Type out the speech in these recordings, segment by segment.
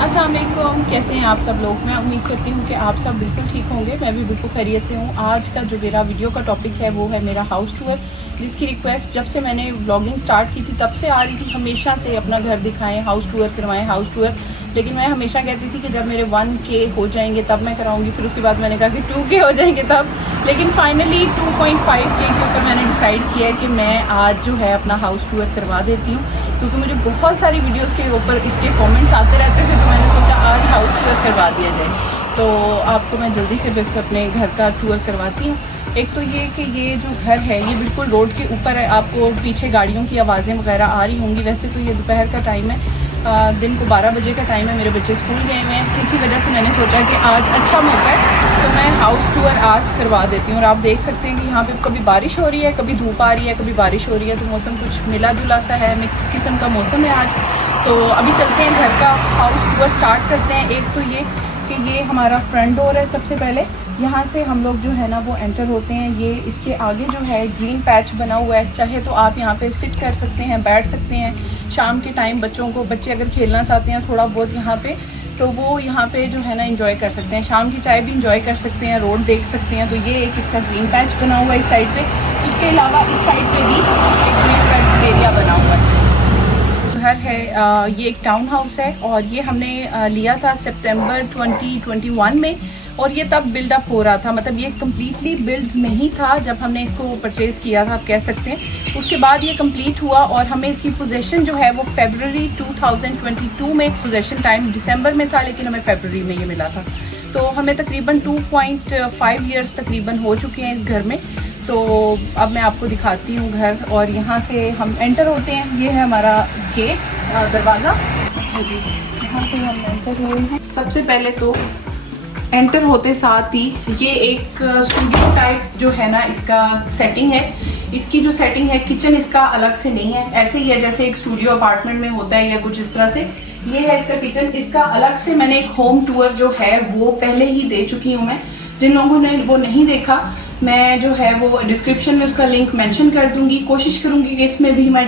अस्सलाम वालेकुम, कैसे हैं आप सब लोग। मैं उम्मीद करती हूँ कि आप सब बिल्कुल ठीक होंगे। मैं भी बिल्कुल खैरियत से हूँ। आज का जो मेरा वीडियो का टॉपिक है वो है मेरा हाउस टूर, जिसकी रिक्वेस्ट जब से मैंने व्लॉगिंग स्टार्ट की थी तब से आ रही थी, हमेशा से अपना घर दिखाएं, हाउस टूर करवाएं, हाउस टूर। लेकिन मैं हमेशा कहती थी कि जब मेरे 1K हो जाएंगे तब मैं कराऊंगी। फिर उसके बाद मैंने कहा कि 2K हो जाएंगे तब। लेकिन फाइनली 2.5K के ऊपर मैंने डिसाइड किया है कि मैं आज जो है अपना हाउस टूर करवा देती हूँ, क्योंकि मुझे बहुत सारी वीडियोस के ऊपर इसके कमेंट्स आते रहते थे। तो मैंने सोचा आज हाउस टूर करवा दिया जाए। तो आपको मैं जल्दी से बस अपने घर का टूर करवाती हूँ। एक तो ये कि ये जो घर है ये बिल्कुल रोड के ऊपर है। आपको पीछे गाड़ियों की आवाज़ें वगैरह आ रही होंगी। वैसे तो ये दोपहर का टाइम है, दिन को 12 बजे का टाइम है। मेरे बच्चे स्कूल गए हुए हैं, इसी वजह से मैंने सोचा कि आज अच्छा मौका है तो मैं हाउस टूर आज करवा देती हूँ। और आप देख सकते हैं कि यहाँ पे कभी बारिश हो रही है, कभी धूप आ रही है, कभी बारिश हो रही है, तो मौसम कुछ मिला जुला सा है, मिक्स किस्म का मौसम है आज। तो अभी चलते हैं घर का हाउस टूर स्टार्ट करते हैं। एक तो ये कि ये हमारा फ्रंट डोर है। सबसे पहले यहाँ से हम लोग जो है ना वो एंटर होते हैं। ये इसके आगे जो है ग्रीन पैच बना हुआ है, चाहे तो आप यहाँ पे सिट कर सकते हैं, बैठ सकते हैं। शाम के टाइम बच्चे अगर खेलना चाहते हैं थोड़ा बहुत यहाँ पे, तो वो यहाँ पे जो है ना एंजॉय कर सकते हैं। शाम की चाय भी एंजॉय कर सकते हैं, रोड देख सकते हैं। तो ये एक इसका ग्रीन पैच बना हुआ है इस साइड पे। उसके अलावा इस साइड पे भी एक ग्रीन पैच एरिया बना हुआ है। घर है ये एक टाउन हाउस है और ये हमने लिया था सितंबर 2021 में। और ये तब बिल्डअप हो रहा था, मतलब ये कम्प्लीटली बिल्ड नहीं था जब हमने इसको परचेज़ किया था, आप कह सकते हैं। उसके बाद ये कंप्लीट हुआ और हमें इसकी पोजीशन जो है वो फरवरी 2022 में, पोजीशन टाइम दिसंबर में था लेकिन हमें फरवरी में ये मिला था। तो हमें तकरीबन 2.5 ईयर्स तकरीबन हो चुके हैं इस घर में। तो अब मैं आपको दिखाती हूँ घर, और यहाँ से हम एंटर होते हैं। ये है हमारा गेट, दरवाज़ा। अच्छा जी, यहाँ से हम एंटर हुए हैं। सबसे पहले तो एंटर होते साथ ही ये एक स्टूडियो टाइप जो है ना इसका सेटिंग है। इसकी जो सेटिंग है, किचन इसका अलग से नहीं है, ऐसे ही है जैसे एक स्टूडियो अपार्टमेंट में होता है या कुछ इस तरह से। ये है इसका किचन। इसका अलग से मैंने एक होम टूर जो है वो पहले ही दे चुकी हूँ मैं। जिन लोगों ने वो नहीं देखा, मैं जो है वो डिस्क्रिप्शन में उसका लिंक मेंशन कर दूंगी। कोशिश करूंगी कि इसमें भी मैं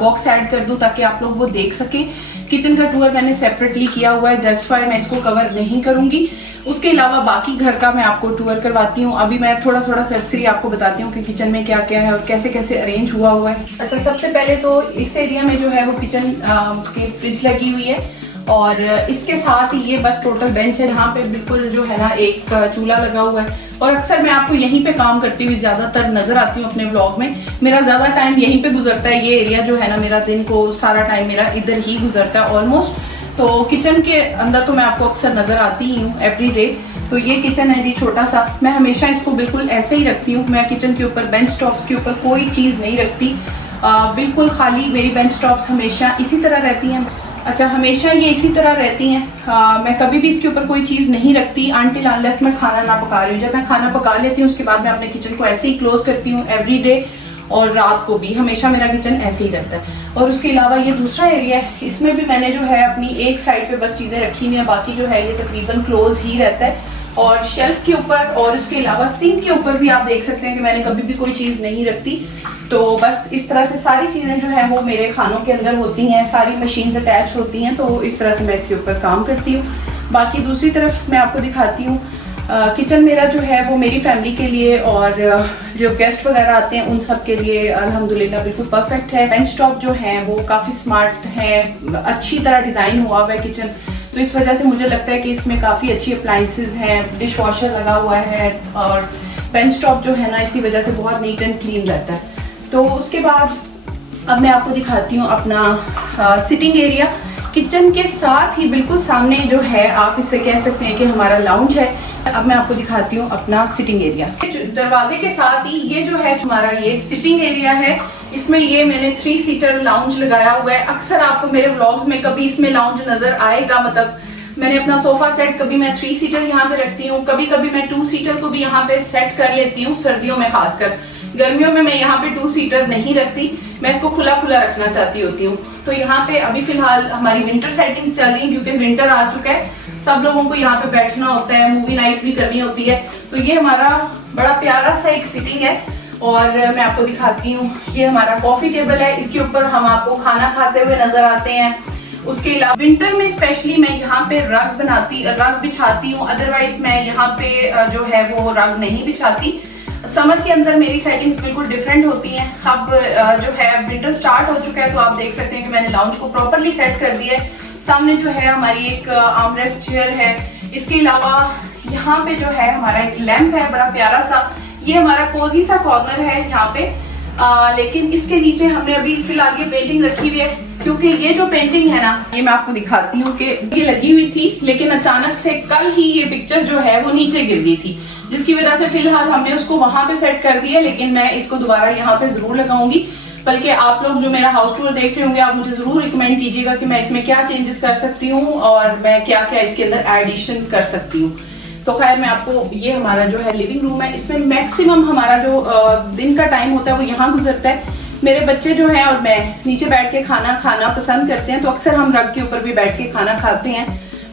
बॉक्स ऐड कर दूं ताकि आप लोग वो देख सकें। किचन का टूर मैंने सेपरेटली किया हुआ है, दैट्स व्हाई मैं इसको कवर नहीं करूंगी। उसके अलावा बाकी घर का मैं आपको टूर करवाती हूँ। अभी मैं थोड़ा थोड़ा सरसरी आपको बताती हूँ कि किचन में क्या क्या है और कैसे कैसे अरेंज हुआ हुआ है। अच्छा, सबसे पहले तो इस एरिया में जो है वो किचन की फ्रिज लगी हुई है और इसके साथ ही ये बस टोटल बेंच है। यहाँ पे बिल्कुल जो है ना एक चूल्हा लगा हुआ है। और अक्सर मैं आपको यहीं पे काम करती हुई ज्यादातर नजर आती हूँ अपने ब्लॉग में। मेरा ज्यादा टाइम यहीं पे गुजरता है। ये एरिया जो है ना, मेरा दिन को सारा टाइम मेरा इधर ही गुजरता है ऑलमोस्ट। तो किचन के अंदर तो मैं आपको अक्सर नजर आती ही हूँ एवरी डे। तो ये किचन है जी छोटा सा। मैं हमेशा इसको बिल्कुल ऐसे ही रखती हूँ। मैं किचन के ऊपर बेंच टॉप्स के ऊपर कोई चीज नहीं रखती, बिल्कुल खाली मेरी बेंच टॉप्स हमेशा इसी तरह रहती हैं। अच्छा, हमेशा ये इसी तरह रहती हैं। मैं कभी भी इसके ऊपर कोई चीज़ नहीं रखती अनटिल अनलेस मैं खाना ना पका रही हूँ। जब मैं खाना पका लेती हूँ उसके बाद मैं अपने किचन को ऐसे ही क्लोज करती हूँ एवरी डे। और रात को भी हमेशा मेरा किचन ऐसे ही रहता है। और उसके अलावा ये दूसरा एरिया है, इसमें भी मैंने जो है अपनी एक साइड पे बस चीज़ें रखी हुई हैं, बाकी जो है ये तकरीबन क्लोज ही रहता है। और शेल्फ के ऊपर और उसके अलावा सिंक के ऊपर भी आप देख सकते हैं कि मैंने कभी भी कोई चीज़ नहीं रखती। तो बस इस तरह से सारी चीज़ें जो है वो मेरे खानों के अंदर होती हैं, सारी मशीन्स अटैच होती हैं। तो इस तरह से मैं इसके ऊपर काम करती हूँ। बाकी दूसरी तरफ मैं आपको दिखाती हूँ किचन मेरा जो है वो मेरी फैमिली के लिए और जो गेस्ट वगैरह आते हैं उन सब के लिए अल्हम्दुलिल्लाह बिल्कुल परफेक्ट है। बेंच टॉप जो है वो काफ़ी स्मार्ट है, अच्छी तरह डिज़ाइन हुआ हुआ है किचन। तो इस वजह से मुझे लगता है कि इसमें काफ़ी अच्छी अप्लाइंसेज हैं, डिश वॉशर लगा हुआ है और बेंच टॉप जो है ना इसी वजह से बहुत नीट एंड क्लीन रहता है। तो उसके बाद अब मैं आपको दिखाती हूँ अपना सिटिंग एरिया। किचन के साथ ही बिल्कुल सामने जो है आप इसे कह सकते हैं कि हमारा लाउंज है। अब मैं आपको दिखाती हूँ अपना सिटिंग एरिया। दरवाजे के साथ ही ये जो है हमारा ये सिटिंग एरिया है। इसमें ये मैंने 3 सीटर लाउंज लगाया हुआ है। अक्सर आपको मेरे व्लॉग्स में कभी इसमें लाउंज नजर आएगा, मतलब मैंने अपना सोफा सेट कभी मैं 3 सीटर यहाँ पे रखती हूँ, कभी कभी मैं 2 सीटर को भी यहाँ पे सेट कर लेती हूँ सर्दियों में खासकर। गर्मियों में मैं यहाँ पे 2 सीटर नहीं रखती, मैं इसको खुला खुला रखना चाहती होती हूँ। तो यहाँ पे अभी फिलहाल हमारी विंटर सेटिंग्स चल रही है क्योंकि विंटर आ चुका है, सब लोगों को यहाँ पे बैठना होता है, मूवी नाइट भी करनी होती है। तो ये हमारा बड़ा प्यारा सा एक सिटिंग है। और मैं आपको दिखाती हूँ, ये हमारा कॉफी टेबल है, इसके ऊपर हम आपको खाना खाते हुए नजर आते हैं। उसके अलावा विंटर में स्पेशली मैं यहाँ पे रग बिछाती हूँ, अदरवाइज मैं यहाँ पे जो है वो रग नहीं बिछाती। समर के अंदर मेरी सेटिंग्स बिल्कुल डिफरेंट होती हैं। अब जो है विंटर स्टार्ट हो चुका है तो आप देख सकते हैं कि मैंने लाउंज को प्रॉपरली सेट कर दिया है। सामने जो है हमारी एक आर्मरेस्ट चेयर है। इसके अलावा यहाँ पे जो है हमारा एक लैंप है बड़ा प्यारा सा। ये हमारा कोजी सा कॉर्नर है यहाँ पे, लेकिन इसके नीचे हमने अभी फिलहाल ये पेंटिंग रखी हुई है, क्योंकि ये जो पेंटिंग है ना, ये मैं आपको दिखाती हूँ कि ये लगी हुई थी, लेकिन अचानक से कल ही ये पिक्चर जो है वो नीचे गिर गई थी, जिसकी वजह से फिलहाल हमने उसको वहां पे सेट कर दिया। लेकिन मैं इसको दोबारा यहाँ पे जरूर लगाऊंगी। बल्कि आप लोग जो मेरा हाउस टूर देख रहे होंगे, आप मुझे जरूर रिकमेंड कीजिएगा कि मैं इसमें क्या चेंजेस कर सकती हूँ और मैं क्या क्या इसके अंदर एडिशन कर सकती हूँ। तो खैर मैं आपको, ये हमारा जो है लिविंग रूम है, इसमें मैक्सिमम हमारा जो दिन का टाइम होता है वो यहाँ गुजरता है। मेरे बच्चे जो हैं और मैं नीचे बैठ के खाना पसंद करते हैं, तो अक्सर हम रग के ऊपर भी बैठ के खाना खाते हैं।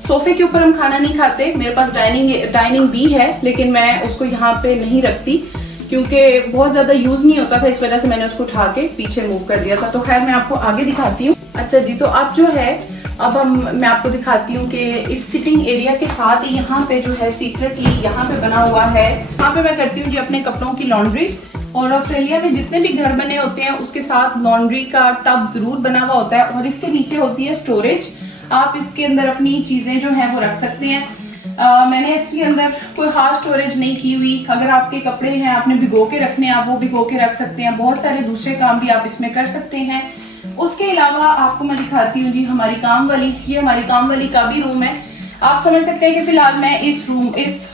सोफे के ऊपर हम खाना नहीं खाते। मेरे पास डाइनिंग भी है, लेकिन मैं उसको यहाँ पे नहीं रखती क्योंकि बहुत ज्यादा यूज नहीं होता था, इस वजह से मैंने उसको उठा के पीछे मूव कर दिया था। तो खैर मैं आपको आगे दिखाती हूँ। अच्छा जी, तो अब जो है मैं आपको दिखाती हूँ कि इस सिटिंग एरिया के साथ ही यहाँ पे जो है सीक्रेटली यहाँ पे बना हुआ है, यहाँ पे मैं करती हूँ जी अपने कपड़ों की लॉन्ड्री। और ऑस्ट्रेलिया में जितने भी घर बने होते हैं उसके साथ लॉन्ड्री का टब जरूर बना हुआ होता है, और इसके नीचे होती है स्टोरेज। आप इसके अंदर अपनी चीजें जो है वो रख सकते हैं। मैंने इसके अंदर कोई खास स्टोरेज नहीं की हुई। अगर आपके कपड़े हैं, आपने भिगो के रखने हैं, आप वो भिगो के रख सकते हैं। बहुत सारे दूसरे काम भी आप इसमें कर सकते हैं। उसके अलावा आपको मैं दिखाती हूँ जी हमारी काम वाली। ये हमारी काम वाली का भी रूम है। आप समझ सकते हैं कि फिलहाल मैं इस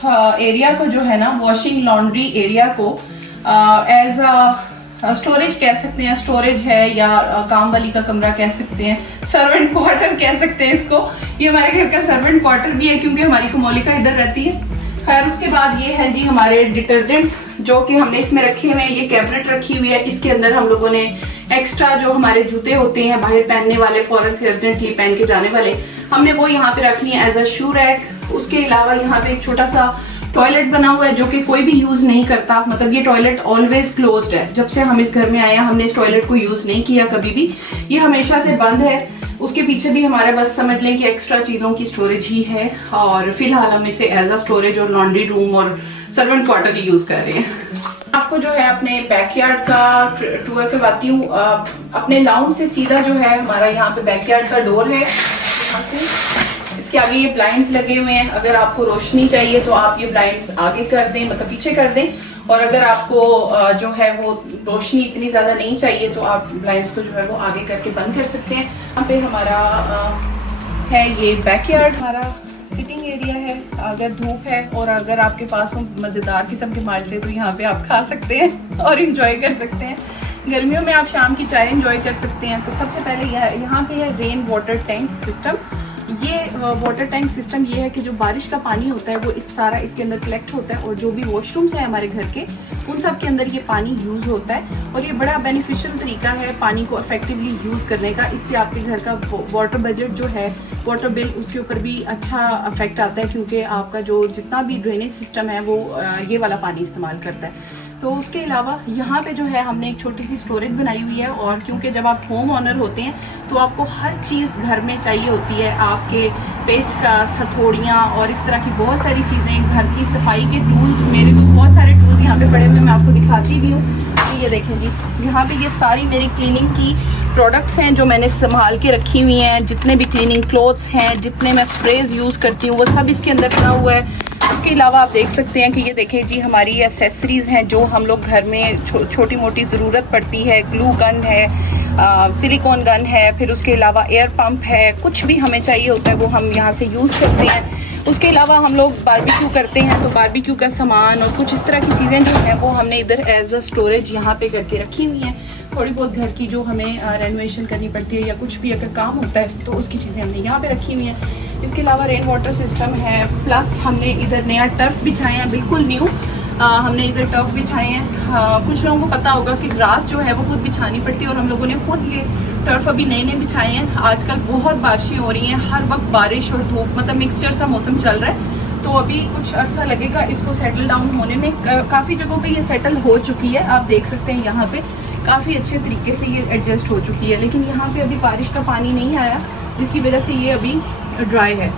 एरिया को जो है ना, वॉशिंग लॉन्ड्री एरिया को एज स्टोरेज कह सकते हैं। स्टोरेज है या काम वाली का कमरा कह सकते हैं, सर्वेंट क्वार्टर कह सकते हैं इसको। ये हमारे घर का सर्वेंट क्वार्टर भी है क्योंकि हमारी कोमोलिका इधर रहती है। खैर उसके बाद ये है जी हमारे डिटर्जेंट्स जो कि हमने इसमें रखे हुए हैं। ये कैबिनेट रखी हुई है, इसके अंदर हम लोगों ने एक्स्ट्रा जो हमारे जूते होते हैं बाहर पहनने वाले, फॉरन से अर्जेंटली पहन के जाने वाले, हमने वो यहाँ पे रख लिए एज अ शू रैक। उसके अलावा यहाँ पे एक छोटा सा टॉयलेट बना हुआ है जो कि कोई भी यूज नहीं करता। मतलब ये टॉयलेट ऑलवेज क्लोज्ड है। जब से हम इस घर में आए हैं हमने इस टॉयलेट को यूज नहीं किया कभी भी, ये हमेशा से बंद है। उसके पीछे भी हमारे बस समझ लें कि एक्स्ट्रा चीजों की स्टोरेज ही है, और फिलहाल हम इसे एज अ स्टोरेज और लॉन्ड्री रूम और सर्वेंट क्वार्टर ही यूज कर रहे हैं। आपको जो है अपने बैकयार्ड का टूर करवाती हूँ। अपने लाउंज से सीधा जो है हमारा यहाँ पे बैकयार्ड का डोर है। यहाँ से इसके आगे ये ब्लाइंड्स लगे हुए हैं। अगर आपको रोशनी चाहिए तो आप ये ब्लाइंड्स आगे कर दें, मतलब पीछे कर दें, और अगर आपको जो है वो रोशनी इतनी ज्यादा नहीं चाहिए तो आप ब्लाइंड्स को जो है वो आगे करके बंद कर सकते हैं। यहाँ पे हमारा है ये बैकयार्ड, हमारा सिटिंग एरिया है। अगर धूप है और अगर आपके पास हो मजेदार किस्म के माल्टे तो यहाँ पे आप खा सकते हैं और इंजॉय कर सकते हैं। गर्मियों में आप शाम की चाय इंजॉय कर सकते हैं। तो सबसे पहले यहाँ पे है रेन वाटर टैंक सिस्टम। ये वाटर टैंक सिस्टम ये है कि जो बारिश का पानी होता है वो सारा इसके अंदर कलेक्ट होता है, और जो भी वॉशरूम्स हैं हमारे घर के उन सब के अंदर ये पानी यूज होता है। और ये बड़ा बेनिफिशियल तरीका है पानी को इफेक्टिवली यूज करने का। इससे आपके घर का वाटर बजट जो है, वाटर बिल, उसके ऊपर भी अच्छा इफेक्ट आता है, क्योंकि आपका जो जितना भी ड्रेनेज सिस्टम है वो ये वाला पानी इस्तेमाल करता है। तो उसके अलावा यहाँ पे जो है हमने एक छोटी सी स्टोरेज बनाई हुई है। और क्योंकि जब आप होम ओनर होते हैं तो आपको हर चीज़ घर में चाहिए होती है। आपके पेचकस, हथौड़ियाँ और इस तरह की बहुत सारी चीज़ें, घर की सफाई के टूल्स, मेरे तो बहुत सारे टूल्स यहाँ पे पड़े हुए मैं आपको दिखाती भी हूँ। तो ये देखें जी, यहाँ पे ये सारी मेरी क्लीनिंग की प्रोडक्ट्स हैं जो मैंने संभाल के रखी हुई हैं। जितने भी क्लीनिंग क्लोथ्स हैं, जितने मैं स्प्रेज यूज़ करती हूँ वो सब इसके अंदर पड़ा हुआ है। उसके अलावा आप देख सकते हैं कि ये देखें जी हमारी एसेसरीज़ हैं जो हम लोग घर में छोटी मोटी ज़रूरत पड़ती है। ग्लू गन है, सिलिकॉन गन है, फिर उसके अलावा एयर पंप है। कुछ भी हमें चाहिए होता है वो हम यहाँ से यूज़ करते हैं। उसके अलावा हम लोग बारबेक्यू करते हैं तो बारबेक्यू का सामान और कुछ इस तरह की चीज़ें जो हैं वो हमने इधर एज अ स्टोरेज यहाँ पे करके रखी हुई हैं। थोड़ी बहुत घर की जो हमें रेनोवेशन करनी पड़ती है या कुछ भी अगर काम होता है तो उसकी चीज़ें हमने यहाँ पे रखी हुई हैं। इसके अलावा रेन वाटर सिस्टम है, प्लस हमने इधर नया टर्फ बिछाए हैं, बिल्कुल न्यू हमने इधर टर्फ बिछाए हैं। कुछ लोगों को पता होगा कि ग्रास जो है वो खुद बिछानी पड़ती है, और हम लोगों ने खुद ये टर्फ अभी नए नए बिछाए हैं। आजकल बहुत बारिशें हो रही हैं, हर वक्त बारिश और धूप, मतलब मिक्सचर सा मौसम चल रहा है। तो अभी कुछ अर्सा लगेगा इसको सेटल डाउन होने में। काफ़ी जगहों पे ये सेटल हो चुकी है, आप देख सकते हैं यहाँ पे काफ़ी अच्छे तरीके से ये एडजस्ट हो चुकी है। लेकिन यहाँ पे अभी बारिश का पानी नहीं आया, जिसकी वजह से ये अभी ड्राई है।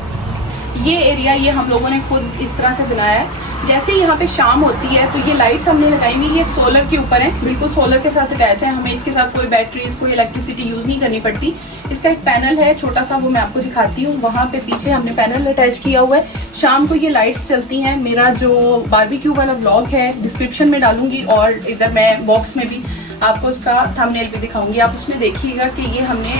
ये एरिया ये हम लोगों ने खुद इस तरह से बनाया है। जैसे ही यहाँ पे शाम होती है तो ये लाइट्स हमने लगाई हुई, ये सोलर के ऊपर है, बिल्कुल सोलर के साथ अटैच है। हमें इसके साथ कोई बैटरीज कोई इलेक्ट्रिसिटी यूज़ नहीं करनी पड़ती। इसका एक पैनल है छोटा सा, वो मैं आपको दिखाती हूँ। वहाँ पे पीछे हमने पैनल अटैच किया हुआ है। शाम को ये लाइट्स चलती हैं। मेरा जो बारबेक्यू वाला व्लॉग है डिस्क्रिप्शन में डालूंगी और इधर मैं बॉक्स में भी आपको उसका थंबनेल भी दिखाऊंगी। आप उसमें देखिएगा कि ये हमने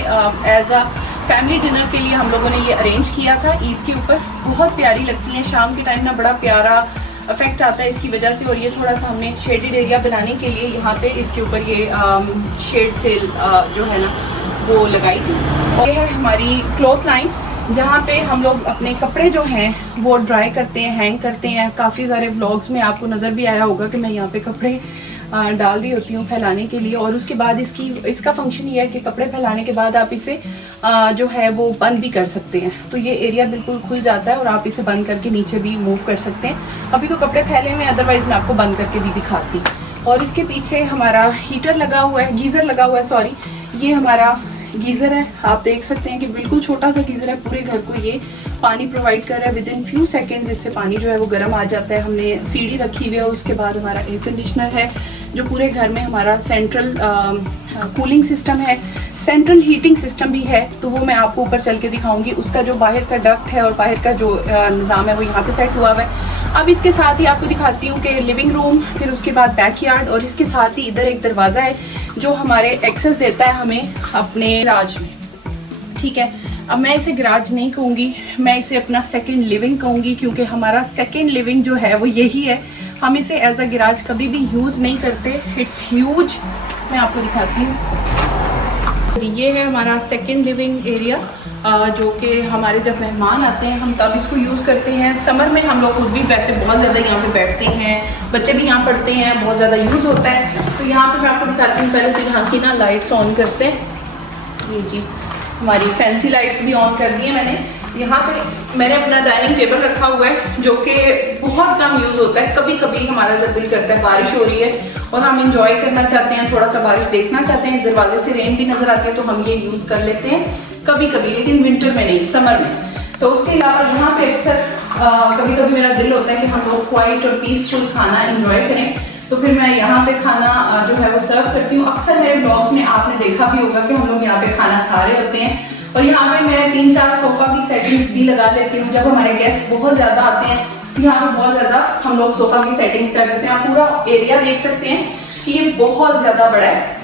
एज अ फैमिली डिनर के लिए हम लोगों ने ये अरेंज किया था ईद के ऊपर। बहुत प्यारी लगती हैं शाम के टाइम ना, बड़ा प्यारा इफेक्ट आता है इसकी वजह से। और ये थोड़ा सा हमने शेडेड एरिया बनाने के लिए यहाँ पे इसके ऊपर ये शेड सेल जो है ना वो लगाई थी। और ये है हमारी क्लॉथ लाइन जहाँ पे हम लोग अपने कपड़े जो हैं वो ड्राई करते हैं, हैंग करते हैं। काफ़ी सारे व्लॉग्स में आपको नज़र भी आया होगा कि मैं यहाँ पे कपड़े डाल रही होती हूँ फैलाने के लिए। और उसके बाद इसका फंक्शन ये है कि कपड़े फैलाने के बाद आप इसे जो है वो बंद भी कर सकते हैं। तो ये एरिया बिल्कुल खुल जाता है और आप इसे बंद करके नीचे भी मूव कर सकते हैं। अभी तो कपड़े फैले हुए हैं, अदरवाइज मैं आपको बंद करके भी दिखाती। और इसके पीछे हमारा हीटर लगा हुआ है, गीज़र लगा हुआ है, सॉरी, ये हमारा गीज़र है। आप देख सकते हैं कि बिल्कुल छोटा सा गीज़र है, पूरे घर को ये पानी प्रोवाइड कर रहा है। विद इन फ्यू सेकेंड्स इससे पानी जो है वो गर्म आ जाता है। हमने सीढ़ी रखी हुई है। उसके बाद हमारा एयर कंडीशनर है जो पूरे घर में हमारा सेंट्रल कूलिंग सिस्टम है, सेंट्रल हीटिंग सिस्टम भी है। तो वो मैं आपको ऊपर चल के दिखाऊंगी। उसका जो बाहर का डक्ट है और बाहर का जो निज़ाम है वो यहाँ पे सेट हुआ हुआ है। अब इसके साथ ही आपको दिखाती हूँ कि लिविंग रूम, फिर उसके बाद बैकयार्ड, और इसके साथ ही इधर एक दरवाज़ा है जो हमारे एक्सेस देता है हमें अपने गराज में। ठीक है, अब मैं इसे गराज नहीं कहूँगी, मैं इसे अपना सेकंड लिविंग कहूँगी, क्योंकि हमारा सेकंड लिविंग जो है वो यही है। हम इसे एज अ गराज कभी भी यूज़ नहीं करते। इट्स ह्यूज, मैं आपको दिखाती हूँ। ये है हमारा सेकंड लिविंग एरिया जो कि हमारे जब मेहमान आते हैं हम तब इसको यूज़ करते हैं। समर में हम लोग खुद भी वैसे बहुत ज़्यादा यहाँ पे बैठते हैं, बच्चे भी यहाँ पढ़ते हैं, बहुत ज़्यादा यूज़ होता है। तो यहाँ पे मैं आपको दिखाती हूँ। पहले तो यहाँ की ना लाइट्स ऑन करते हैं। ये जी हमारी फैंसी लाइट्स भी ऑन कर दी है मैंने। यहाँ पे मैंने अपना डाइनिंग टेबल रखा हुआ है जो कि बहुत कम यूज़ होता है। कभी कभी हमारा जब दिल करता है, बारिश हो रही है और हम इंजॉय करना चाहते हैं, थोड़ा सा बारिश देखना चाहते हैं, दरवाजे से रेन भी नज़र आती है, तो हम ये यूज़ कर लेते हैं कभी कभी, लेकिन विंटर में नहीं, समर में। तो उसके अलावा यहाँ पे अक्सर कभी कभी मेरा दिल होता है कि हम लोग क्वाइट और पीसफुल खाना इंजॉय करें, तो फिर मैं यहाँ पे खाना जो है वो सर्व करती हूँ। अक्सर मेरे ब्लॉग्स में आपने देखा भी होगा कि हम लोग यहाँ पे खाना खा रहे होते हैं। और यहाँ पे मैं 3-4 सोफा की सेटिंग्स भी लगा लेती हूँ। जब हमारे गेस्ट बहुत ज़्यादा आते हैं तो यहाँ पे बहुत ज़्यादा हम लोग सोफा की सेटिंग्स कर सकते हैं। आप पूरा एरिया देख सकते हैं कि ये बहुत ज़्यादा बड़ा है।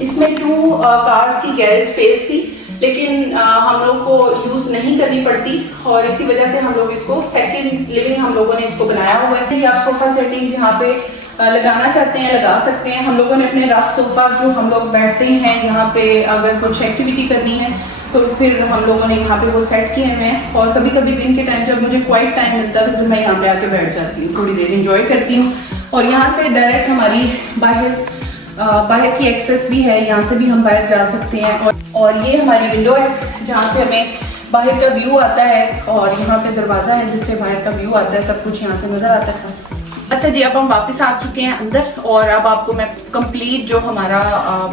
इसमें 2 कार्स की गैरेज स्पेस थी, लेकिन हम लोग को यूज़ नहीं करनी पड़ती और इसी वजह से हम लोग इसको सेकंड लिविंग हम लोगों ने इसको बनाया हुआ है। आप सोफा सेटिंग्स यहाँ पे लगाना चाहते हैं लगा सकते हैं। हम लोगों ने अपने रफ सोफा जो हम लोग बैठते हैं यहाँ पे अगर कुछ एक्टिविटी करनी है तो फिर हम लोगों ने यहाँ पे वो सेट किए हुए हैं। और कभी कभी दिन के टाइम जब मुझे क्वाइट टाइम मिलता है तो मैं यहाँ पे आके बैठ जाती हूँ, थोड़ी देर इंजॉय करती हूँ। और यहाँ से डायरेक्ट हमारी बाहर की एक्सेस भी है, यहाँ से भी हम बाहर जा सकते हैं। और ये हमारी विंडो है जहाँ से हमें बाहर का व्यू आता है, और यहाँ पे दरवाज़ा है जिससे बाहर का व्यू आता है, सब कुछ यहाँ से नज़र आता है बस। अच्छा जी, अब हम वापस आ चुके हैं अंदर और अब आपको मैं कंप्लीट जो हमारा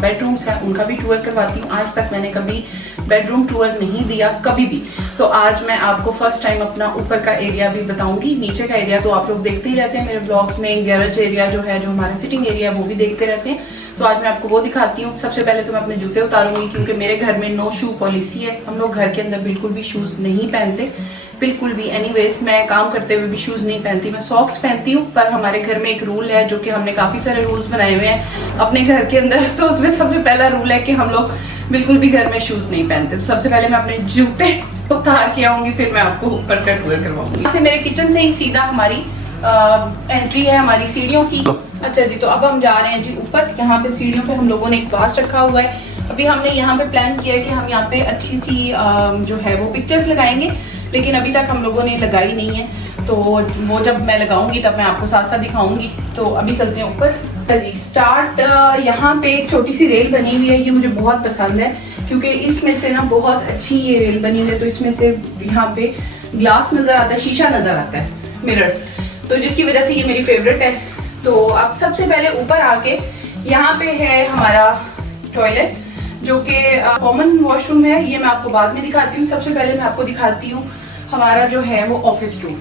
बेडरूम्स है उनका भी टूर करवाती हूँ। आज तक मैंने कभी बेडरूम टूर नहीं दिया कभी भी, तो आज मैं आपको फर्स्ट टाइम अपना ऊपर का एरिया भी बताऊंगी। नीचे का एरिया तो आप लोग देखते ही रहते हैं मेरे ब्लॉग्स में, गैरेज एरिया जो है जो हमारा सिटिंग एरिया वो भी देखते रहते हैं। तो आज मैं आपको वो दिखाती हूँ। सबसे पहले तो मैं अपने जूते उतारूंगी क्योंकि मेरे घर में नो शू पॉलिसी है। हम लोग घर के अंदर बिल्कुल भी शूज़ नहीं पहनते, बिल्कुल भी। एनीवेज मैं काम करते हुए भी शूज़ नहीं पहनती, मैं सॉक्स पहनती हूँ। पर हमारे घर में एक रूल है जो कि हमने काफ़ी सारे रूल्स बनाए हुए हैं अपने घर के अंदर, तो उसमें सबसे पहला रूल है कि हम लोग बिल्कुल भी घर में शूज़ नहीं पहनते। तो सबसे पहले मैं अपने जूते उतार के आऊँगी, फिर मैं आपको ऊपर का टूर करवाऊंगी। यहाँ से मेरे किचन से ही सीधा हमारी एंट्री है हमारी सीढ़ियों की। अच्छा जी, तो अब हम जा रहे हैं जी ऊपर। यहाँ पे सीढ़ियों पे हम लोगों ने एक वास रखा हुआ है। अभी हमने यहाँ पे प्लान किया है कि हम यहाँ पे अच्छी सी जो है वो पिक्चर्स लगाएंगे, लेकिन अभी तक हम लोगों ने लगाई नहीं है। तो वो जब मैं लगाऊंगी तब मैं आपको साथ साथ दिखाऊंगी। तो अभी चलते हैं ऊपर। जी स्टार्ट। यहाँ पे एक छोटी सी रेल बनी हुई है, ये मुझे बहुत पसंद है क्योंकि इसमें से ना बहुत अच्छी ये रेल बनी हुई है। तो इसमें से यहाँ पे ग्लास नजर आता है, शीशा नजर आता है, मिरर, तो जिसकी वजह से ये मेरी फेवरेट है। तो अब सबसे पहले ऊपर आके यहाँ पे है हमारा टॉयलेट जो कि कॉमन वॉशरूम है। ये मैं आपको बाद में दिखाती हूँ। सबसे पहले मैं आपको दिखाती हूँ हमारा जो है वो ऑफिस रूम।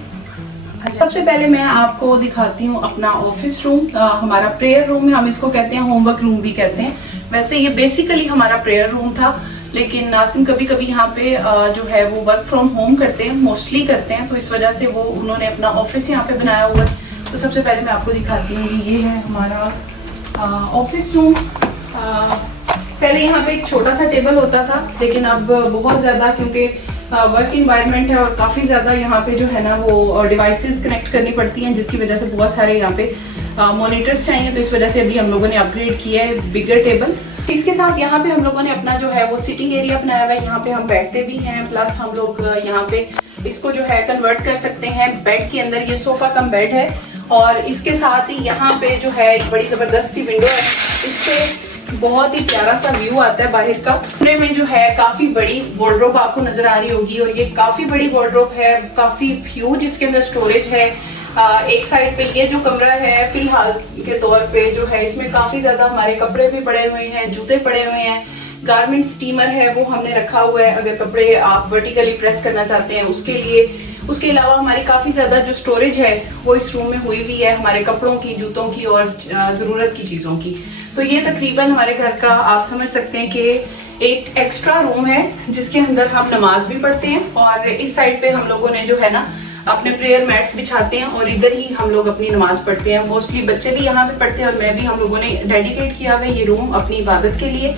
सबसे पहले मैं आपको दिखाती हूँ अपना ऑफिस रूम। हमारा प्रेयर रूम है, हम इसको कहते हैं, होमवर्क रूम भी कहते हैं। वैसे ये बेसिकली हमारा प्रेयर रूम था, लेकिन नासिम कभी कभी यहाँ पे जो है वो वर्क फ्रॉम होम करते हैं, मोस्टली करते हैं, तो इस वजह से वो उन्होंने अपना ऑफिस यहाँ पे बनाया हुआ है। तो सबसे पहले मैं आपको दिखाती हूँ, ये है हमारा ऑफिस रूम। पहले यहाँ पे एक छोटा सा टेबल होता था, लेकिन अब बहुत ज़्यादा, क्योंकि वर्क इन्वायरमेंट है और काफ़ी ज़्यादा यहाँ पे जो है ना वो डिवाइसेस कनेक्ट करनी पड़ती हैं, जिसकी वजह से बहुत सारे यहाँ पे मॉनिटर्स चाहिए। तो इस वजह से अभी हम लोगों ने अपग्रेड किया है बिगर टेबल। इसके साथ यहाँ पे हम लोगों ने अपना जो है वो सिटिंग एरिया बनाया हुआ है। यहाँ पे हम बैठते भी हैं, प्लस हम लोग यहाँ पे इसको जो है कन्वर्ट कर सकते हैं बेड के अंदर। ये सोफा कम बेड है, और इसके साथ ही यहाँ पे जो है एक बड़ी ज़बरदस्त सी विंडो है। इससे बहुत ही प्यारा सा व्यू आता है बाहर का। कमरे में जो है काफी बड़ी वार्डरोब आपको नजर आ रही होगी, और ये काफी बड़ी वार्डरोब है, काफी ह्यूज इसके अंदर स्टोरेज है। एक साइड पे ये जो कमरा है फिलहाल के तौर पे जो है, इसमें काफी ज्यादा हमारे कपड़े भी पड़े हुए हैं, जूते पड़े हुए हैं, गारमेंट स्टीमर है वो हमने रखा हुआ है, अगर कपड़े आप वर्टिकली प्रेस करना चाहते हैं उसके लिए। उसके अलावा हमारी काफी ज्यादा जो स्टोरेज है वो इस रूम में हुई हुई है, हमारे कपड़ों की, जूतों की और जरूरत की चीजों की। तो ये तकरीबन हमारे घर का आप समझ सकते हैं कि एक एक्स्ट्रा रूम है, जिसके अंदर हम नमाज भी पढ़ते हैं, और इस साइड पे हम लोगों ने जो है ना अपने प्रेयर मैट्स बिछाते हैं, और इधर ही हम लोग अपनी नमाज पढ़ते हैं। मोस्टली बच्चे भी यहाँ पे पढ़ते हैं, और मैं भी, हम लोगों ने डेडिकेट किया हुआ है ये रूम अपनी इबादत के लिए,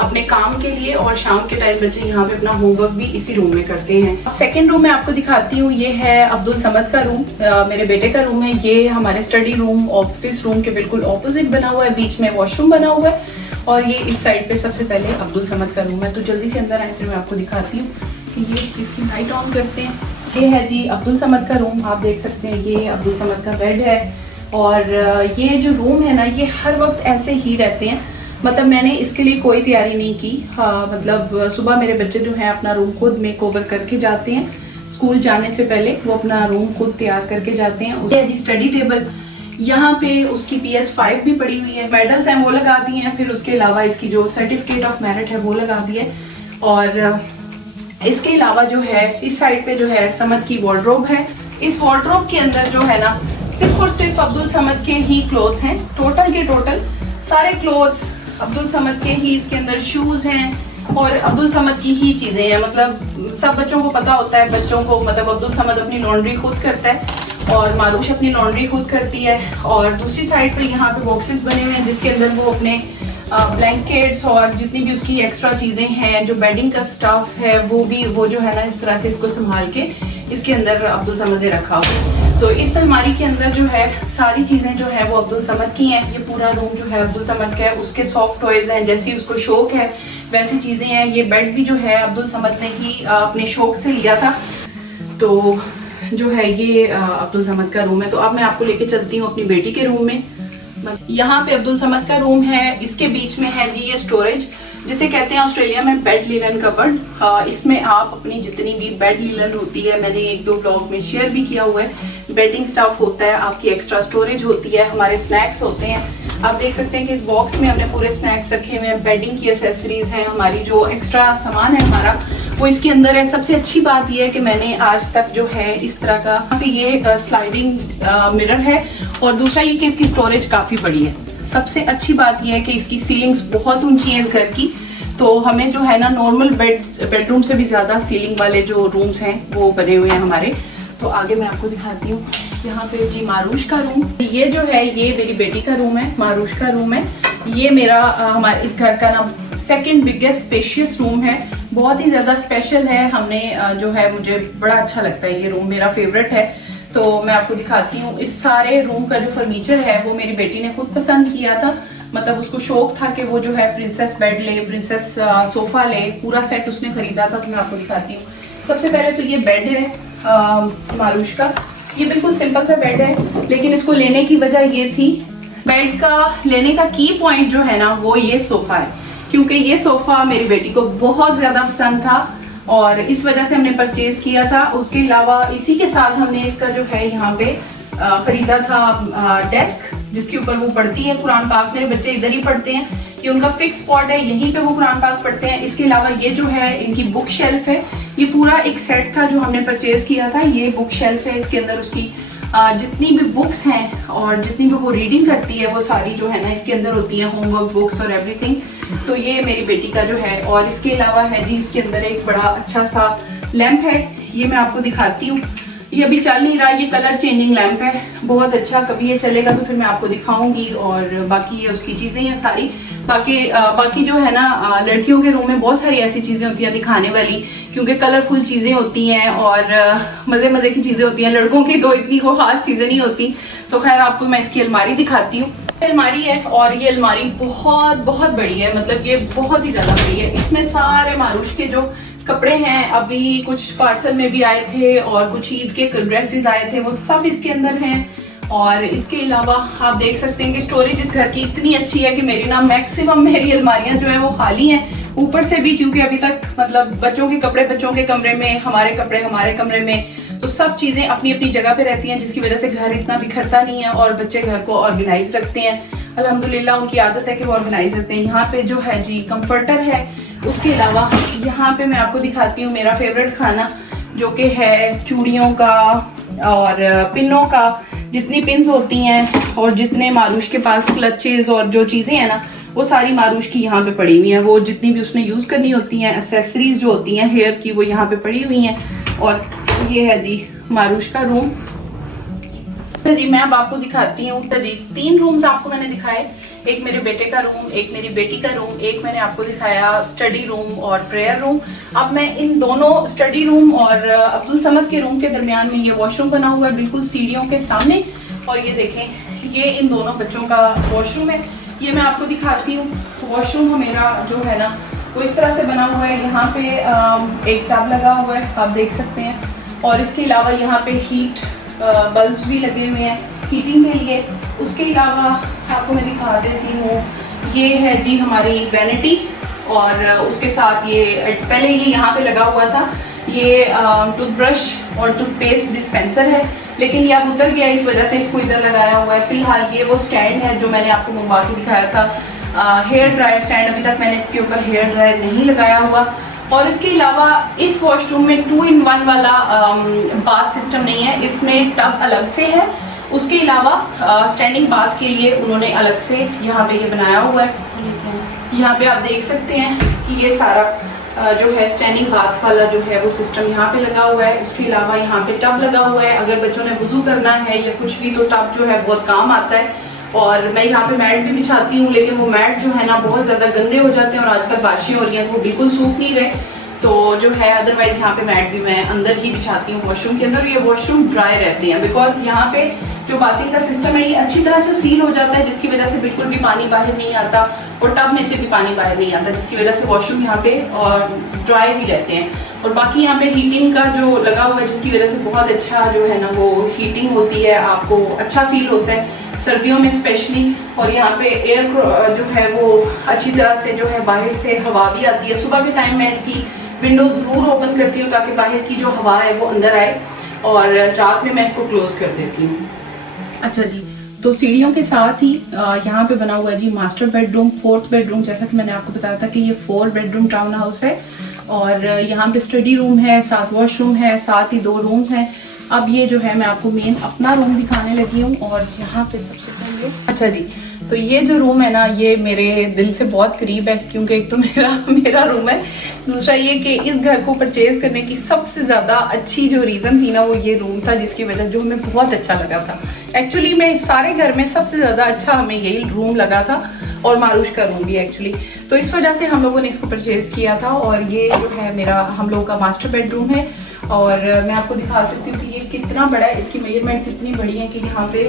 अपने काम के लिए, और शाम के टाइम बच्चे यहाँ पे अपना होमवर्क भी इसी रूम में करते हैं। सेकंड रूम मैं आपको दिखाती हूँ, ये है अब्दुल समद का रूम, मेरे बेटे का रूम है। ये हमारे स्टडी रूम ऑफिस रूम के बिल्कुल ऑपोजिट बना हुआ है, बीच में वॉशरूम बना हुआ है, और ये इस साइड पे सबसे पहले अब्दुल समद का रूम है। तो जल्दी से अंदर आए फिर मैं आपको दिखाती हूँ कि ये इसकी लाइट ऑन करते हैं। ये है जी अब्दुल समद का रूम, आप देख सकते हैं, ये अब्दुल समद का बेड है। और ये जो रूम है ना, ये हर वक्त ऐसे ही रहते हैं, मतलब मैंने इसके लिए कोई तैयारी नहीं की। मतलब सुबह मेरे बच्चे जो हैं अपना रूम खुद मेक ओवर करके जाते हैं, स्कूल जाने से पहले वो अपना रूम खुद तैयार करके जाते हैं। उसके जी स्टडी टेबल, यहाँ पे उसकी PS5 भी पड़ी हुई है, मेडल्स हैं वो लगा दिए हैं, फिर उसके अलावा इसकी जो सर्टिफिकेट ऑफ मेरिट है वो लगा दी है। और इसके अलावा जो है इस साइड पे जो है समद की वार्डरोब है। इस वार्डरोब के अंदर जो है ना सिर्फ और सिर्फ अब्दुल समद के ही क्लोथ्स हैं, टोटल के टोटल सारे क्लोथ्स अब्दुल समद के ही। इसके अंदर शूज हैं और अब्दुल समद की ही चीजें हैं। मतलब सब बच्चों को पता होता है, बच्चों को मतलब अब्दुल समद अपनी लॉन्ड्री खुद करता है और मारूश अपनी लॉन्ड्री खुद करती है। और दूसरी साइड पे यहाँ पे बॉक्सेस बने हुए हैं, जिसके अंदर वो अपने ब्लैंकेट्स और जितनी भी उसकी एक्स्ट्रा चीजें हैं, जो बेडिंग का स्टफ है, वो जो है ना इस तरह से इसको संभाल के इसके अंदर अब्दुल समद ने रखा हुआ। तो इस अलमारी के अंदर जो है सारी चीजें जो है वो अब्दुल समद की हैं। ये पूरा रूम जो है अब्दुल समद का है। उसके सॉफ्ट टॉयज हैं, जैसी उसको शौक है वैसी चीजें हैं। ये बेड भी जो है अब्दुल समद ने ही अपने शौक से लिया था। तो जो है ये अब्दुल समद का रूम है। तो अब मैं आपको लेके चलती हूँ अपनी बेटी के रूम में। यहाँ पे अब्दुल समद का रूम है, इसके बीच में है जी ये स्टोरेज, जिसे कहते हैं ऑस्ट्रेलिया में बेड लिनन कबर्ड। इसमें आप अपनी जितनी भी बेड लिनन होती है, मैंने 1-2 ब्लॉग में शेयर भी किया हुआ है, बेडिंग स्टफ होता है, आपकी एक्स्ट्रा स्टोरेज होती है, हमारे स्नैक्स होते हैं। आप देख सकते हैं कि इस बॉक्स में हमने पूरे स्नैक्स रखे हुए हैं, बेडिंग की एसेसरीज हैं, हमारी जो एक्स्ट्रा सामान है हमारा वो इसके अंदर है। सबसे अच्छी बात यह है कि मैंने आज तक जो है इस तरह का, यहाँ पे ये स्लाइडिंग मिरर है, और दूसरा ये कि इसकी स्टोरेज काफी बड़ी है। सबसे अच्छी बात यह है कि इसकी सीलिंग्स बहुत ऊंची है इस घर की, तो हमें जो है ना नॉर्मल बेडरूम से भी ज्यादा सीलिंग वाले जो रूम्स हैं वो बने हुए हैं हमारे। तो आगे मैं आपको दिखाती हूँ, यहाँ पे जी मारूश का रूम, ये जो है ये मेरी बेटी का रूम है, मारूश का रूम है। ये मेरा हमारे इस घर का ना सेकंड बिगेस्ट स्पेशियस रूम है, बहुत ही ज्यादा स्पेशल है। हमने जो है मुझे बड़ा अच्छा लगता है, ये रूम मेरा फेवरेट है। तो मैं आपको दिखाती हूँ, इस सारे रूम का जो फर्नीचर है वो मेरी बेटी ने खुद पसंद किया था। मतलब उसको शौक था कि वो जो है प्रिंसेस बेड ले, प्रिंसेस सोफा ले, पूरा सेट उसने खरीदा था। तो मैं आपको दिखाती हूँ। सबसे पहले तो ये बेड है मारूश का, ये बिल्कुल सिंपल सा बेड है, लेकिन इसको लेने की वजह ये थी, बेड का लेने का की पॉइंट जो है ना वो ये सोफा है, क्योंकि ये सोफा मेरी बेटी को बहुत ज्यादा पसंद था और इस वजह से हमने परचेज किया था। उसके अलावा इसी के साथ हमने इसका जो है यहाँ पे खरीदा था डेस्क, जिसके ऊपर वो पढ़ती है कुरान पाक। मेरे बच्चे इधर ही पढ़ते हैं, ये उनका फिक्स स्पॉट है, यहीं पे वो कुरान पाक पढ़ते हैं। इसके अलावा ये जो है इनकी बुक शेल्फ है, ये पूरा एक सेट था जो हमने परचेज किया था। ये बुक शेल्फ है, इसके अंदर उसकी जितनी भी बुक्स हैं और जितनी भी वो रीडिंग करती है वो सारी जो है ना इसके अंदर होती है, होमवर्क बुक्स और एवरीथिंग। तो ये मेरी बेटी का जो है। और इसके अलावा है जी इसके अंदर एक बड़ा अच्छा सा लैंप है, ये मैं आपको दिखाती हूँ। ये अभी चल नहीं रहा, ये कलर चेंजिंग लैंप है, बहुत अच्छा। कभी ये चलेगा तो फिर मैं आपको दिखाऊंगी। और बाकी ये उसकी चीजें हैं सारी। बाकी जो है ना लड़कियों के रूम में बहुत सारी ऐसी चीजें होती हैं दिखाने वाली, क्योंकि कलरफुल चीजें होती हैं और मजे मजे की चीजें होती हैं। लड़कों की तो इतनी कोई खास चीजें नहीं होती। तो खैर आपको मैं इसकी अलमारी दिखाती हूँ। अलमारी है और ये अलमारी बहुत बहुत बड़ी है, मतलब ये बहुत ही ज्यादा बड़ी है। इसमें सारे मारूश के जो कपड़े हैं, अभी कुछ पार्सल में भी आए थे और कुछ ईद के ड्रेसेस आए थे, वो सब इसके अंदर हैं। और इसके अलावा आप देख सकते हैं कि स्टोरेज इस घर की इतनी अच्छी है कि मेरी ना मैक्सिमम मेरी अलमारियां जो है वो खाली हैं, ऊपर से भी, क्योंकि अभी तक मतलब बच्चों के कपड़े बच्चों के कमरे में, हमारे कपड़े हमारे कमरे में, तो सब चीजें अपनी अपनी जगह पे रहती हैं, जिसकी वजह से घर इतना बिखरता नहीं है और बच्चे घर को ऑर्गेनाइज रखते हैं। अल्हम्दुलिल्लाह उनकी आदत है कि वो ऑर्गेनाइज रखते हैं। यहाँ पे जो है जी कंफर्टर है। उसके अलावा यहाँ पे मैं आपको दिखाती हूँ मेरा फेवरेट खाना, जो कि है चूड़ियों का और पिनों का। जितनी पिन्स होती हैं और जितने मारूश के पास क्लचेस और जो चीजें हैं ना, वो सारी मारूश की यहाँ पे पड़ी हुई हैं। वो जितनी भी उसने यूज करनी होती हैं, एक्सेसरीज जो होती हैं हेयर की, वो यहाँ पे पड़ी हुई हैं। और ये है जी मारूश का रूम। तो जी मैं अब आपको दिखाती हूँ। तो जी 3 रूम्स आपको मैंने दिखाए, एक मेरे बेटे का रूम, एक मेरी बेटी का रूम, एक मैंने आपको दिखाया स्टडी रूम और प्रेयर रूम। अब मैं इन दोनों स्टडी रूम और अब्दुल समद के रूम के दरमियान में ये वॉशरूम बना हुआ है, बिल्कुल सीढ़ियों के सामने। और ये देखें, ये इन दोनों बच्चों का वॉशरूम है। ये मैं आपको दिखाती हूँ। वॉशरूम मेरा जो है ना वो इस तरह से बना हुआ है। यहाँ पे एक टब लगा हुआ है, आप देख सकते हैं। और इसके अलावा यहाँ पे हीट बल्ब्स भी लगे हुए हैं हीटिंग के लिए। उसके अलावा आपको मैं दिखा देती हूँ, ये है जी हमारी वैनिटी। और उसके साथ ये पहले ये यहाँ पे लगा हुआ था, ये टूथब्रश और टूथपेस्ट डिस्पेंसर है, लेकिन ये अब उतर गया, इस वजह से इसको इधर लगाया हुआ है। फिलहाल ये वो स्टैंड है जो मैंने आपको मंगवा के दिखाया था, हेयर ड्रायर स्टैंड। अभी तक मैंने इसके ऊपर हेयर ड्रायर नहीं लगाया हुआ। और इसके अलावा इस वॉशरूम में 2-in-1 वाला बाथ सिस्टम नहीं है, इसमें टब अलग से है। उसके अलावा स्टैंडिंग बाथ के लिए उन्होंने अलग से यहाँ पे ये बनाया हुआ है। यहाँ पे आप देख सकते हैं कि ये सारा जो है स्टैंडिंग बाथ वाला जो है वो सिस्टम यहाँ पे लगा हुआ है। उसके अलावा यहाँ पे टब लगा हुआ है, अगर बच्चों ने वुजू करना है या कुछ भी तो टब जो है बहुत काम आता है। और मैं यहाँ पे मैट भी बिछाती हूँ, लेकिन वो मैट जो है ना बहुत ज़्यादा गंदे हो जाते हैं और आजकल बारिशें हो रही हैं तो वो बिल्कुल सूख नहीं रहे। तो जो है अदरवाइज यहाँ पे मैट भी मैं अंदर ही बिछाती हूँ वॉशरूम के अंदर। ये वॉशरूम ड्राई रहते हैं बिकॉज यहाँ पे जो बाथिंग का सिस्टम है ये अच्छी तरह से सील हो जाता है, जिसकी वजह से बिल्कुल भी पानी बाहर नहीं आता और टब में से भी पानी बाहर नहीं आता, जिसकी वजह से वॉशरूम यहाँ पे और ड्राई भी रहते हैं। और बाकी यहाँ पे हीटिंग का जो लगा हुआ है, जिसकी वजह से बहुत अच्छा जो है ना वो हीटिंग होती है, आपको अच्छा फील होता है सर्दियों में स्पेशली। और यहाँ पे एयर जो है वो अच्छी तरह से जो है बाहर से हवा भी आती है। सुबह के टाइम मैं इसकी विंडो ज़रूर ओपन करती हूँ ताकि बाहर की जो हवा है वो अंदर आए, और रात में मैं इसको क्लोज कर देती हूँ। अच्छा जी, तो सीढ़ियों के साथ ही यहाँ पे बना हुआ है जी मास्टर बेडरूम, 4th बेडरूम। जैसा कि मैंने आपको बताया था कि ये 4 बेडरूम टाउन हाउस है। और यहाँ पे स्टडी रूम है, साथ वॉशरूम है, साथ ही 2 रूम्स हैं। अब ये जो है मैं आपको मेन अपना रूम दिखाने लगी हूँ। और यहाँ पे सबसे पहले अच्छा जी, तो ये जो रूम है ना ये मेरे दिल से बहुत करीब है, क्योंकि एक तो मेरा रूम है, दूसरा ये कि इस घर को परचेज करने की सबसे ज़्यादा अच्छी जो रीज़न थी ना वो ये रूम था, जिसकी वजह जो हमें बहुत अच्छा लगा था। एक्चुअली मैं सारे घर में सबसे ज़्यादा अच्छा हमें यही रूम लगा था, और मारूश का रूम भी एक्चुअली। तो इस वजह से हम लोगों ने इसको परचेज किया था। और ये जो है मेरा हम लोगों का मास्टर बेडरूम है। और मैं आपको दिखा सकती हूँ कि ये कितना बड़ा है, इसकी मेजरमेंट्स इतनी बड़ी हैं कि यहाँ पे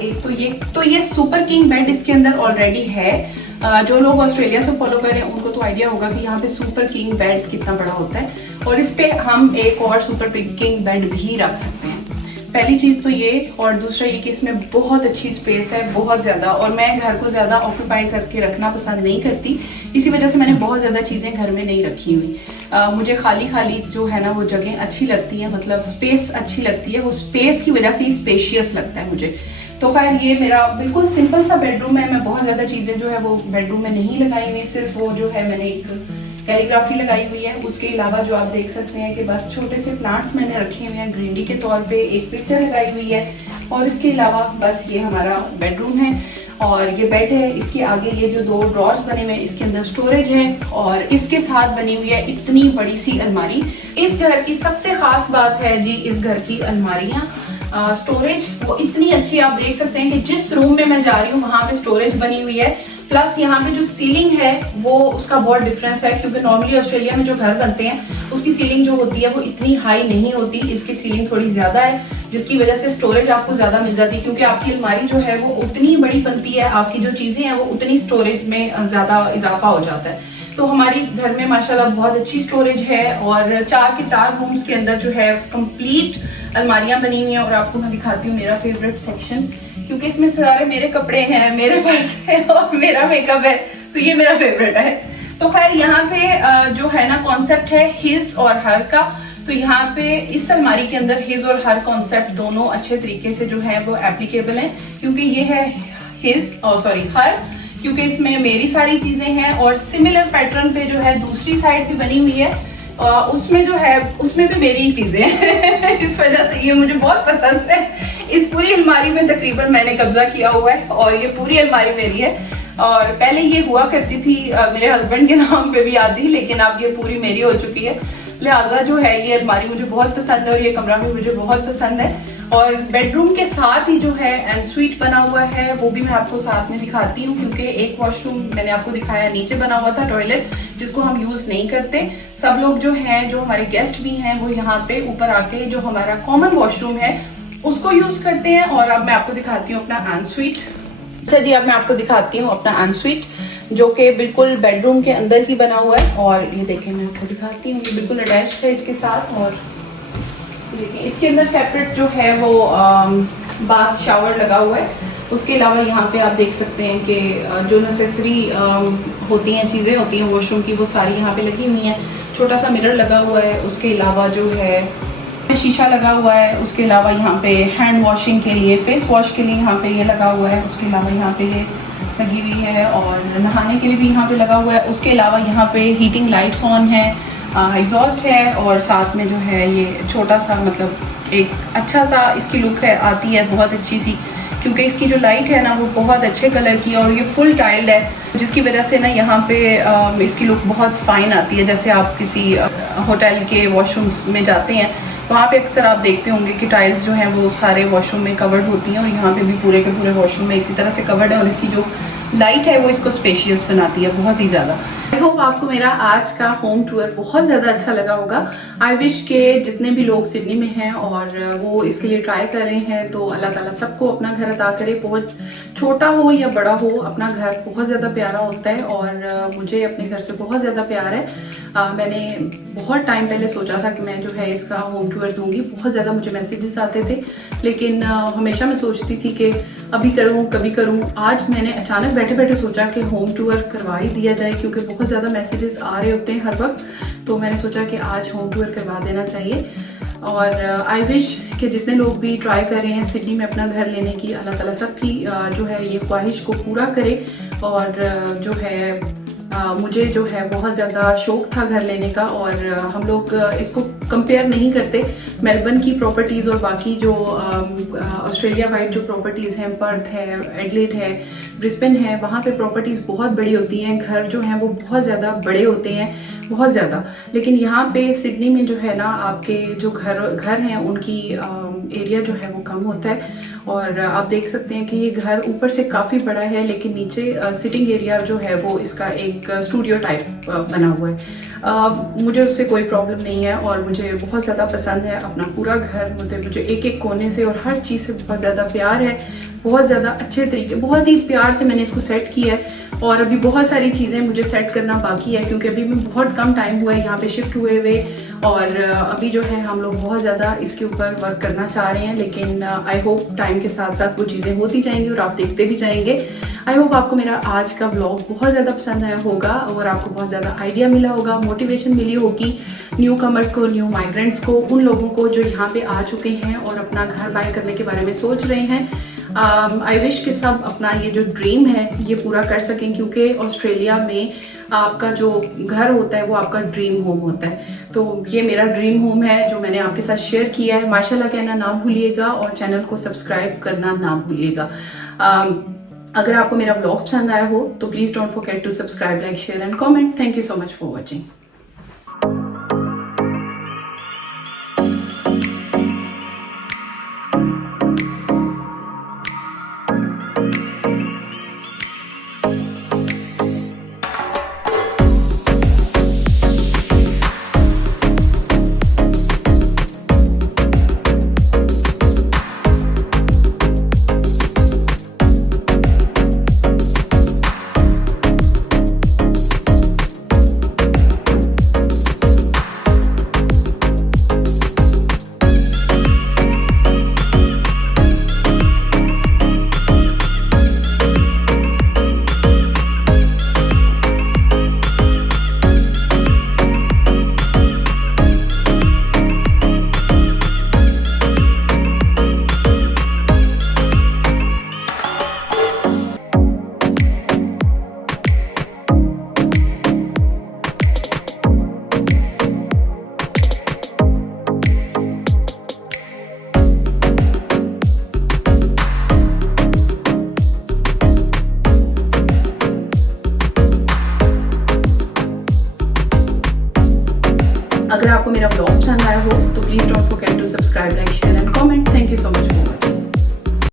एक तो ये सुपर किंग बेड इसके अंदर ऑलरेडी है। जो लोग ऑस्ट्रेलिया से फॉलो कर रहे हैं उनको तो आइडिया होगा कि यहाँ पे सुपर किंग बेड कितना बड़ा होता है, और इस पे हम एक और सुपर किंग बेड भी रख सकते हैं। पहली चीज़ तो ये, और दूसरा ये कि इसमें बहुत अच्छी स्पेस है, बहुत ज़्यादा। और मैं घर को ज़्यादा ऑक्यूपाई करके रखना पसंद नहीं करती, इसी वजह से मैंने बहुत ज़्यादा चीज़ें घर में नहीं रखी हुई। मुझे खाली खाली जो है ना वो जगह अच्छी लगती है, मतलब स्पेस अच्छी लगती है, वो स्पेस की वजह से ही स्पेशियस लगता है मुझे। तो खैर ये मेरा बिल्कुल सिंपल सा बेडरूम है। मैं बहुत ज़्यादा चीज़ें जो है वो बेडरूम में नहीं लगाई हुई, सिर्फ वो जो है मैंने एक कैलीग्राफी लगाई हुई है। उसके अलावा जो आप देख सकते हैं कि बस छोटे से प्लांट्स मैंने रखे हुए हैं ग्रीनरी के तौर पे, एक पिक्चर लगाई हुई है। और इसके अलावा बस ये हमारा बेडरूम है और ये बेड है। इसके आगे ये जो 2 ड्रॉर्स बने हुए हैं, इसके अंदर स्टोरेज है और इसके साथ बनी हुई है इतनी बड़ी सी अलमारी। इस घर की सबसे खास बात है जी इस घर की अलमारियाँ, स्टोरेज वो इतनी अच्छी, आप देख सकते हैं कि जिस रूम में मैं जा रही हूँ वहां पे स्टोरेज बनी हुई है। प्लस यहाँ पे जो सीलिंग है वो उसका बहुत डिफरेंस है, क्योंकि नॉर्मली ऑस्ट्रेलिया में जो घर बनते हैं उसकी सीलिंग जो होती है वो इतनी हाई नहीं होती, इसकी सीलिंग थोड़ी ज्यादा है, जिसकी वजह से स्टोरेज आपको ज्यादा मिल जाती है। क्योंकि आपकी अलमारी जो है वो उतनी बड़ी बनती है, आपकी जो चीजें हैं वो उतनी स्टोरेज में ज्यादा इजाफा हो जाता है। तो हमारी घर में माशाल्लाह बहुत अच्छी स्टोरेज है और 4 के 4 रूम्स के अंदर जो है कंप्लीट अलमारियां बनी हुई हैं। और आपको मैं दिखाती हूँ मेरा फेवरेट सेक्शन, क्योंकि इसमें सारे मेरे कपड़े हैं, मेरे पर्स है और मेरा मेकअप है, तो ये मेरा फेवरेट है। तो खैर यहाँ पे जो है ना कॉन्सेप्ट है हिज और हर का। तो यहाँ पे इस अलमारी के अंदर हिज और हर कॉन्सेप्ट दोनों अच्छे तरीके से जो है वो एप्लीकेबल है, क्योंकि ये है हिज और सॉरी हर, क्योंकि इसमें मेरी सारी चीजें हैं। और सिमिलर पैटर्न पे जो है दूसरी साइड भी बनी हुई है, उसमें जो है उसमें भी मेरी ही चीजें हैं इस वजह से ये मुझे बहुत पसंद है। इस पूरी अलमारी में तकरीबन मैंने कब्जा किया हुआ है और ये पूरी अलमारी मेरी है। और पहले ये हुआ करती थी मेरे हस्बैंड के नाम पे भी आती, लेकिन अब ये पूरी मेरी हो चुकी है। लिहाजा जो है ये अलमारी मुझे बहुत पसंद है और ये कमरा भी मुझे बहुत पसंद है। और बेडरूम के साथ ही जो है एनस्वीट बना हुआ है, वो भी मैं आपको साथ में दिखाती हूँ, क्योंकि एक वॉशरूम मैंने आपको दिखाया नीचे बना हुआ था टॉयलेट, जिसको हम यूज नहीं करते। सब लोग जो हैं, जो हमारे गेस्ट भी हैं, वो यहाँ पे ऊपर आके जो हमारा कॉमन वॉशरूम है उसको यूज करते हैं। और अब मैं आपको दिखाती हूँ अपना एनस्वीट। अच्छा जी, अब मैं आपको दिखाती हूँ अपना एनस्वीट, जो कि बिल्कुल बेडरूम के अंदर ही बना हुआ है। और ये देखें, मैं आपको दिखाती हूँ, ये बिल्कुल अटैच्ड है इसके साथ। और देखिए इसके अंदर सेपरेट जो है वो बाथ शावर लगा हुआ है। उसके अलावा यहाँ पे आप देख सकते हैं कि जो नेसेसरी होती हैं, चीज़ें होती हैं वॉशरूम की, वो सारी यहाँ पे लगी हुई हैं। छोटा सा मिरर लगा हुआ है, उसके अलावा जो है शीशा लगा हुआ है। उसके अलावा यहाँ पे हैंड वॉशिंग के लिए, फेस वॉश के लिए यहाँ पे ये लगा हुआ है। उसके अलावा यहाँ पे ये लगी हुई है और नहाने के लिए भी यहाँ पे लगा हुआ है। उसके अलावा यहाँ पे हीटिंग लाइट्स ऑन है, एग्जॉस्ट है और साथ में जो है ये छोटा सा, मतलब एक अच्छा सा इसकी लुक है, आती है बहुत अच्छी सी, क्योंकि इसकी जो लाइट है ना वो बहुत अच्छे कलर की है और ये फुल टाइल्ड है, जिसकी वजह से ना यहाँ पे इसकी लुक बहुत फाइन आती है। जैसे आप किसी होटल के वॉशरूम्स में जाते हैं, वहाँ पे अक्सर आप देखते होंगे कि टाइल्स जो हैं वो सारे वॉशरूम में कवर्ड होती हैं, और यहाँ पे भी पूरे के पूरे वॉशरूम में इसी तरह से कवर्ड है। और इसकी जो लाइट है वो इसको स्पेशियस बनाती है बहुत ही ज़्यादा। आई होप आपको मेरा आज का होम टूर बहुत ज़्यादा अच्छा लगा होगा। आई विश के जितने भी लोग सिडनी में हैं और वो इसके लिए ट्राई कर रहे हैं, तो अल्लाह ताला सबको अपना घर अता करे। बहुत छोटा हो या बड़ा हो, अपना घर बहुत ज़्यादा प्यारा होता है और मुझे अपने घर से बहुत ज़्यादा प्यार है। मैंने बहुत टाइम पहले सोचा था कि मैं जो है इसका होम टूर दूंगी। बहुत ज़्यादा मुझे मैसेजेस आते थे, लेकिन हमेशा मैं सोचती थी कि अभी करूँ कभी करूँ। आज मैंने अचानक बैठे बैठे सोचा कि होम टूर करवा ही दिया जाए, क्योंकि बहुत ज़्यादा मैसेजेस आ रहे होते हैं हर वक्त। तो मैंने सोचा कि आज होम टूर करवा देना चाहिए। और आई विश कि जितने लोग भी ट्राई कर रहे हैं सिडनी में अपना घर लेने की, अल्लाह ताला सबकी जो है ये ख्वाहिश को पूरा करे। और जो है मुझे जो है बहुत ज़्यादा शौक था घर लेने का, और हम लोग इसको कंपेयर नहीं करते मेलबर्न की प्रॉपर्टीज़ और बाकी जो ऑस्ट्रेलिया वाइड जो प्रॉपर्टीज़ हैं, पर्थ है, एडलेड है, ब्रिस्बेन है, वहाँ पे प्रॉपर्टीज़ बहुत बड़ी होती हैं, घर जो हैं वो बहुत ज़्यादा बड़े होते हैं, बहुत ज़्यादा। लेकिन यहाँ पे सिडनी में जो है ना, आपके जो घर हैं उनकी एरिया जो है वो कम होता है। और आप देख सकते हैं कि ये घर ऊपर से काफ़ी बड़ा है, लेकिन नीचे सिटिंग एरिया जो है वो इसका एक स्टूडियो टाइप बना हुआ है। मुझे उससे कोई प्रॉब्लम नहीं है और मुझे बहुत ज़्यादा पसंद है अपना पूरा घर। मुझे एक एक कोने से और हर चीज़ से बहुत ज़्यादा प्यार है, बहुत ज़्यादा अच्छे तरीके, बहुत ही प्यार से मैंने इसको सेट किया है। और अभी बहुत सारी चीज़ें मुझे सेट करना बाकी है, क्योंकि अभी मैं बहुत कम टाइम हुआ है यहाँ पे शिफ्ट हुए हुए। और अभी जो है हम लोग बहुत ज़्यादा इसके ऊपर वर्क करना चाह रहे हैं, लेकिन आई होप टाइम के साथ साथ वो चीज़ें होती जाएंगी और आप देखते भी जाएंगे। आई होप आपको मेरा आज का व्लॉग बहुत ज़्यादा पसंद आया होगा और आपको बहुत ज़्यादा आइडिया मिला होगा, मोटिवेशन मिली होगी न्यू कमर्स को, न्यू माइग्रेंट्स को, उन लोगों को जो यहाँ पे आ चुके हैं और अपना घर बाय करने के बारे में सोच रहे हैं। आई विश कि सब अपना ये जो ड्रीम है ये पूरा कर सकें, क्योंकि ऑस्ट्रेलिया में आपका जो घर होता है वो आपका ड्रीम होम होता है। तो ये मेरा ड्रीम होम है जो मैंने आपके साथ शेयर किया है। माशाल्लाह कहना ना भूलिएगा और चैनल को सब्सक्राइब करना ना भूलिएगा। अगर आपको मेरा व्लॉग पसंद आया हो तो please don't forget to subscribe, like, share and comment. Thank you so much for watching. अगर आपको मेरा ब्लॉग पसंद आया हो तो please don't forget to subscribe, like, share and comment. Thank you so much for watching.